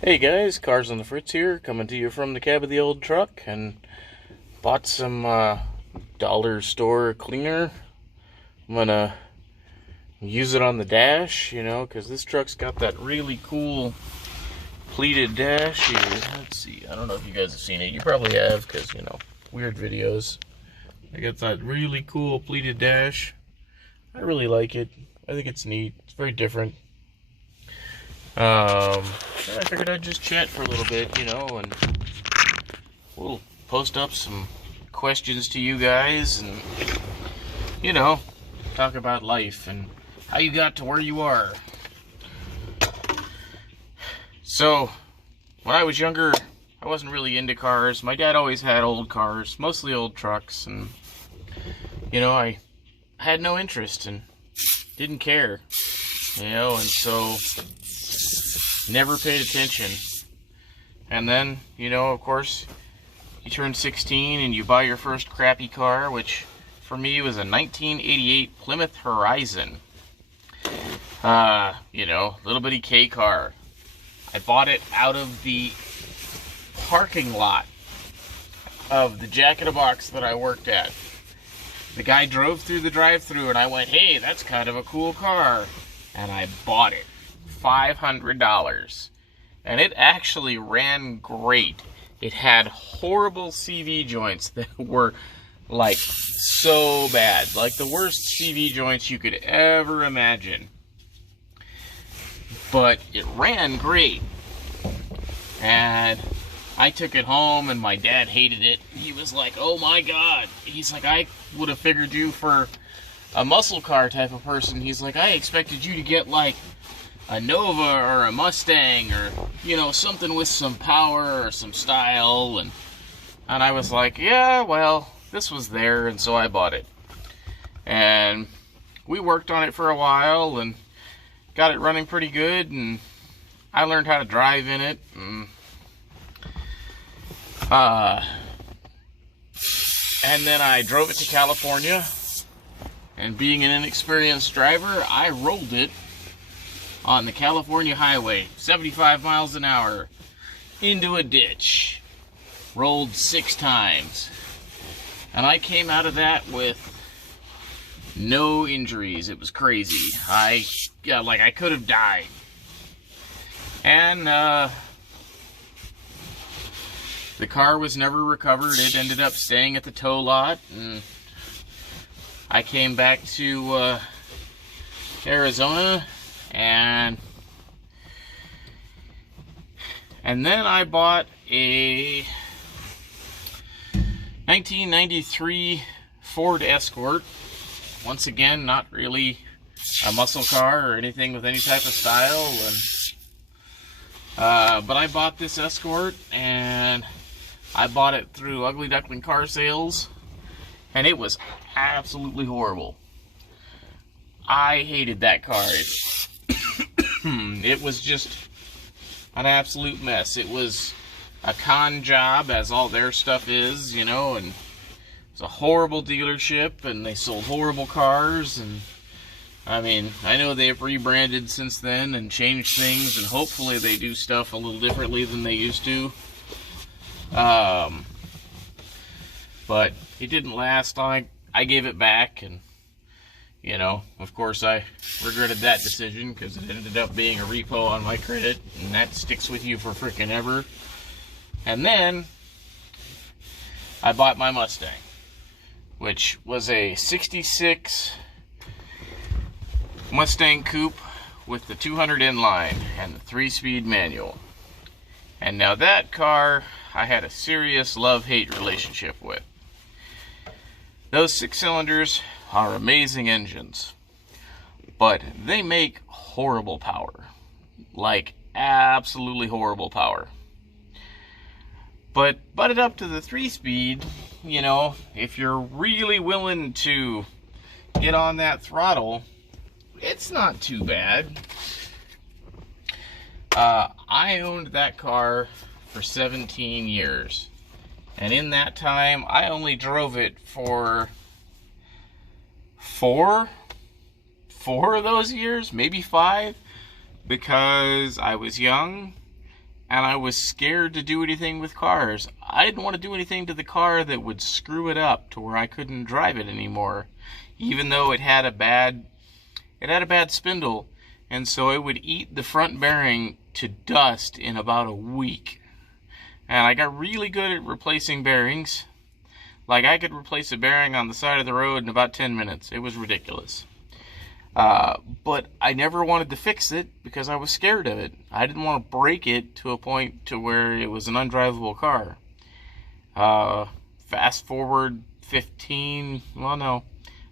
Hey guys, Cars on the Fritz here, coming to you from the cab of the old truck, and bought some dollar store cleaner. I'm gonna use it on the dash, because this truck's got that really cool pleated dash here. Let's see, I don't know if you guys have seen it. You probably have, because, weird videos. I got that really cool pleated dash. I really like it. I think it's neat. It's very different. I figured I'd just chat for a little bit, and we'll post up some questions to you guys and, talk about life and how you got to where you are. So, when I was younger, I wasn't really into cars. My dad always had old cars, mostly old trucks, and, I had no interest and didn't care, and so never paid attention. And then, of course, you turn 16 and you buy your first crappy car, which for me was a 1988 Plymouth Horizon. Little bitty K car. I bought it out of the parking lot of the Jack in the Box that I worked at. The guy drove through the drive-thru and I went, hey, that's kind of a cool car. And I bought it. $500. And it actually ran great. It had horrible CV joints that were like so bad, like the worst CV joints you could ever imagine. But it ran great. And I took it home and my dad hated it. He was like, oh my god. He's like, I would have figured you for a muscle car type of person. He's like, I expected you to get like a Nova or a Mustang or, something with some power or some style. And I was like, yeah, well, this was there, and so I bought it. And we worked on it for a while and got it running pretty good, and I learned how to drive in it. And then I drove it to California, and being an inexperienced driver, I rolled it on the California highway, 75 miles an hour, into a ditch. Rolled 6 times. And I came out of that with no injuries. It was crazy. I could have died. And the car was never recovered. It ended up staying at the tow lot, and I came back to Arizona. And then I bought a 1993 Ford Escort. Once again, not really a muscle car or anything with any type of style. But I bought this Escort, and I bought it through Ugly Duckling Car Sales, and it was absolutely horrible. I hated that car. It was just an absolute mess. It was a con job, as all their stuff is, and it's a horrible dealership, and they sold horrible cars. And I know they've rebranded since then and changed things, and hopefully they do stuff a little differently than they used to. But it didn't last. I gave it back, and of course I regretted that decision because it ended up being a repo on my credit, and that sticks with you for frickin' ever. And then I bought my Mustang, which was a 66 Mustang Coupe with the 200 inline and the 3-speed manual. And now that car I had a serious love-hate relationship with. Those 6 cylinders are amazing engines, but they make horrible power. Like, absolutely horrible power. But it up to the 3-speed, if you're really willing to get on that throttle, it's not too bad. I owned that car for 17 years. And in that time, I only drove it for four of those years, maybe 5, because I was young and I was scared to do anything with cars. I didn't want to do anything to the car that would screw it up to where I couldn't drive it anymore, even though it had a bad spindle, and so it would eat the front bearing to dust in about a week. And I got really good at replacing bearings. Like, I could replace a bearing on the side of the road in about 10 minutes. It was ridiculous. But I never wanted to fix it because I was scared of it. I didn't want to break it to a point to where it was an undrivable car. Fast forward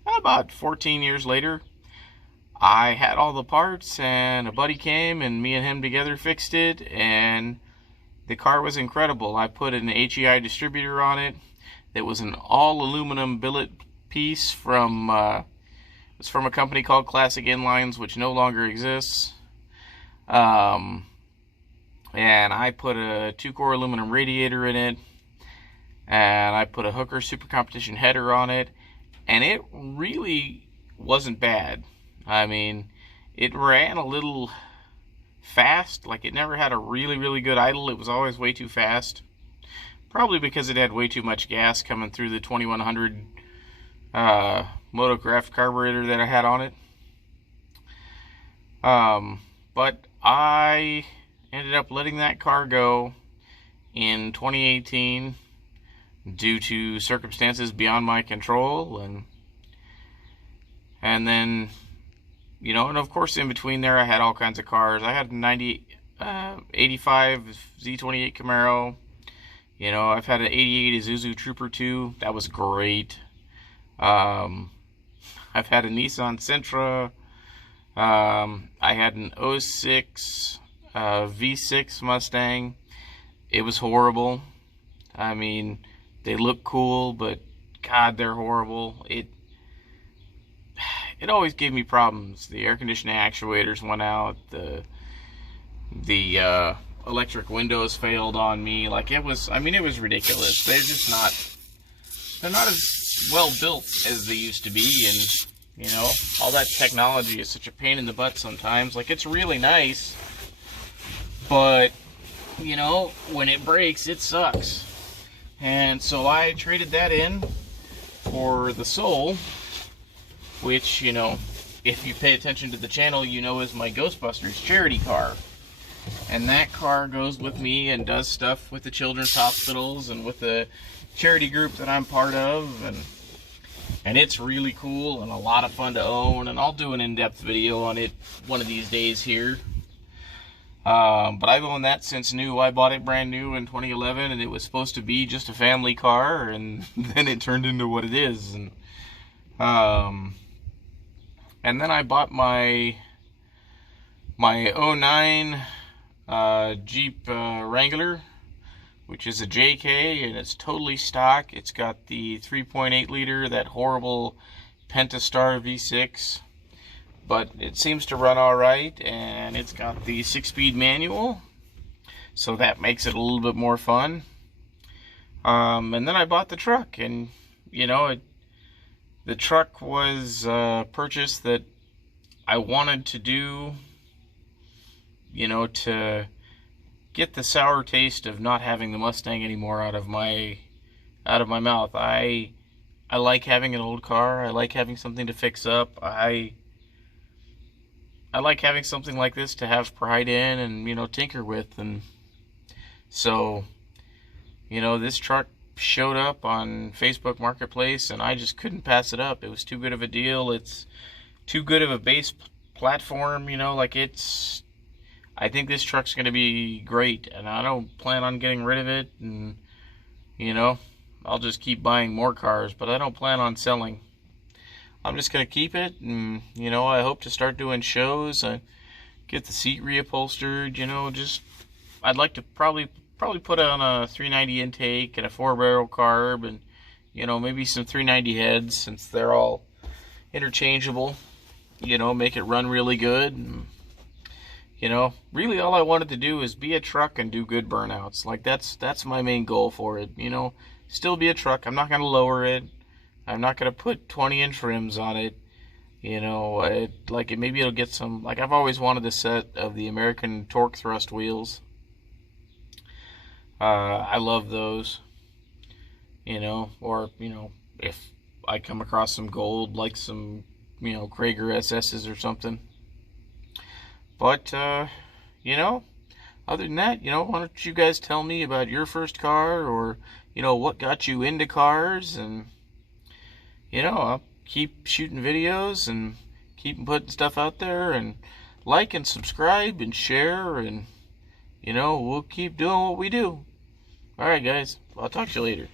about 14 years later, I had all the parts, and a buddy came, and me and him together fixed it, and the car was incredible. I put an HEI distributor on it. It was an all aluminum billet piece from it's from a company called Classic Inlines, which no longer exists. And I put a 2-core aluminum radiator in it, and I put a Hooker Super Competition header on it, and it really wasn't bad. I mean, it ran a little fast. Like, it never had a really, really good idle. It was always way too fast. Probably because it had way too much gas coming through the 2100 Motocraft carburetor that I had on it. But I ended up letting that car go in 2018 due to circumstances beyond my control, and then, you know, and of course in between there I had all kinds of cars. I had a 85 Z28 Camaro. You know, I've had an 88 Isuzu Trooper 2. That was great. I've had a Nissan Sentra. I had an 06 V6 Mustang. It was horrible. I mean, they look cool, but God, they're horrible. It always gave me problems. The air conditioning actuators went out. The electric windows failed on me. Like, it was ridiculous. They're not as well built as they used to be, and, you know, all that technology is such a pain in the butt sometimes. Like, it's really nice, but, you know, when it breaks, it sucks. And so I traded that in for the Soul, which, you know, if you pay attention to the channel, you know is my Ghostbusters charity car. And that car goes with me and does stuff with the children's hospitals and with the charity group that I'm part of, and it's really cool and a lot of fun to own, and I'll do an in-depth video on it one of these days here. But I've owned that since new. I bought it brand new in 2011, and it was supposed to be just a family car, and then it turned into what it is. And then I bought my 09 Jeep Wrangler, which is a JK, and it's totally stock. It's got the 3.8 liter, that horrible Pentastar V6, but it seems to run all right, and it's got the 6-speed manual, so that makes it a little bit more fun. And then I bought the truck, and, you know, the truck was a purchase that I wanted to do, you know, to get the sour taste of not having the Mustang anymore out of my mouth. I like having an old car. I like having something to fix up. I like having something like this to have pride in and, you know, tinker with. And so, you know, this truck showed up on Facebook Marketplace, and I just couldn't pass it up. It was too good of a deal. It's too good of a base platform, you know, like, I think this truck's going to be great, and I don't plan on getting rid of it, and, you know, I'll just keep buying more cars, but I don't plan on selling. I'm just going to keep it, and, you know, I hope to start doing shows, get the seat reupholstered, you know, just, I'd like to probably put on a 390 intake and a 4-barrel carb, and, you know, maybe some 390 heads, since they're all interchangeable, you know, make it run really good, and, you know, really all I wanted to do is be a truck and do good burnouts. Like, that's my main goal for it, you know. Still be a truck. I'm not going to lower it. I'm not going to put 20-inch rims on it. You know, maybe it'll get some, like, I've always wanted a set of the American torque thrust wheels. I love those, or, if I come across some gold, like some, Krager SS's or something. But, other than that, why don't you guys tell me about your first car, or, what got you into cars, and, I'll keep shooting videos and keep putting stuff out there, and like and subscribe and share, and, we'll keep doing what we do. Alright, guys, I'll talk to you later.